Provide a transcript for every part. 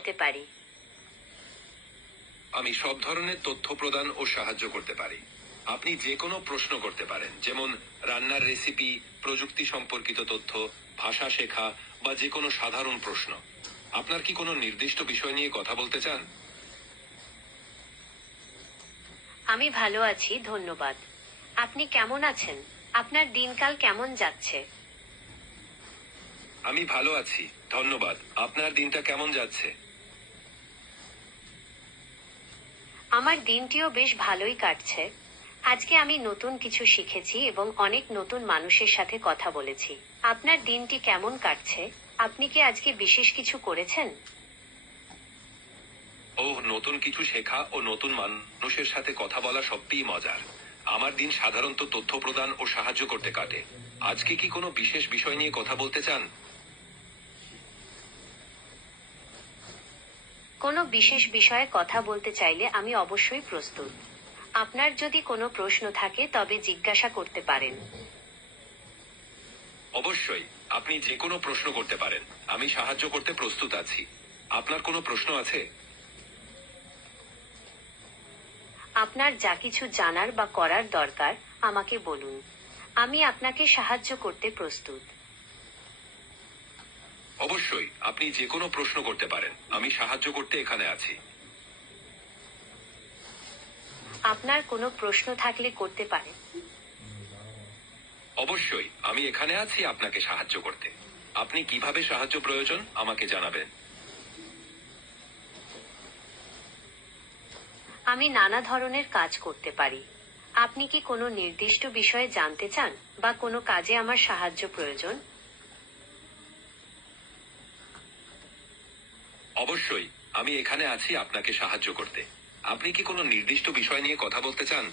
করতে পারি? আমি সব ধরনের তথ্য প্রদান ও সাহায্য করতে পারি। আপনি যে কোনো প্রশ্ন করতে পারেন, যেমন রান্নার রেসিপি, প্রযুক্তি সম্পর্কিত তথ্য, ভাষা শেখা বা যে কোনো সাধারণ প্রশ্ন। আপনার কি কোনো নির্দিষ্ট বিষয় নিয়ে কথা বলতে চান? আমি ভালো আছি, ধন্যবাদ। আপনি কেমন আছেন? আপনার দিনকাল কেমন যাচ্ছে? আমি ভালো আছি, ধন্যবাদ। আপনার দিনটা কেমন যাচ্ছে? আমার দিনটিও বেশ ভালোই কাটছে। আজকে আমি নতুন কিছু শিখেছি এবং অনেক নতুন মানুষের সাথে কথা বলেছি। আপনার দিনটি কেমন কাটছে? আপনি কি আজকে বিশেষ কিছু করেছেন? নতুন কিছু শেখা ও নতুন মানুষের সাথে কথা বলা সত্যিই মজার। আমার দিন সাধারণত তথ্য প্রদান ও সাহায্য করতে কাটে। আজকে কি কোনো বিশেষ বিষয় নিয়ে কথা বলতে চান? কোনো বিশেষ বিষয়ে কথা বলতে চাইলে আমি অবশ্যই প্রস্তুত। আপনার যদি কোনো প্রশ্ন থাকে তবে জিজ্ঞাসা করতে পারেন। অবশ্যই, আপনি যে কোনো প্রশ্ন করতে পারেন। আমি সাহায্য করতে প্রস্তুত আছি। আপনার কোনো প্রশ্ন আছে? আপনার যা কিছু জানার বা করার দরকার আমাকে বলুন। আমি আপনাকে সাহায্য করতে প্রস্তুত। অবশ্যই, আপনি যে কোনো প্রশ্ন করতে পারেন। আমি সাহায্য করতে এখানে আছি। আপনার কোনো প্রশ্ন থাকলে করতে পারেন। অবশ্যই, আমি এখানে আছি আপনাকে সাহায্য করতে। আপনি কিভাবে সাহায্য প্রয়োজন আমাকে জানাবেন। আমি নানা ধরনের কাজ করতে পারি। আপনি কি কোনো নির্দিষ্ট বিষয়ে জানতে চান বা কোনো কাজে আমার সাহায্য প্রয়োজন? অবশ্যই, আমি এখানে আছি আপনাকে সাহায্য করতে। আপনি কি কোনো নির্দিষ্ট বিষয় নিয়ে কথা বলতে চান?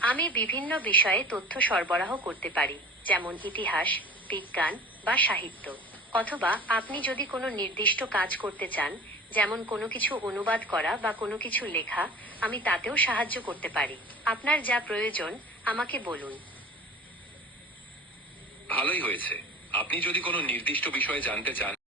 আমি বিভিন্ন বিষয়ে তথ্য সরবরাহ করতে পারি, যেমন ইতিহাস, বিজ্ঞান বা সাহিত্য। অথবা আপনি যদি কোনো নির্দিষ্ট কাজ করতে চান, যেমন কোনো কিছু অনুবাদ করা বা কোনো কিছু লেখা, আমি তাতেও সাহায্য করতে পারি। আপনার যা প্রয়োজন আমাকে বলুন। ভালোই হয়েছে। আপনি যদি কোনো নির্দিষ্ট বিষয়ে জানতে চান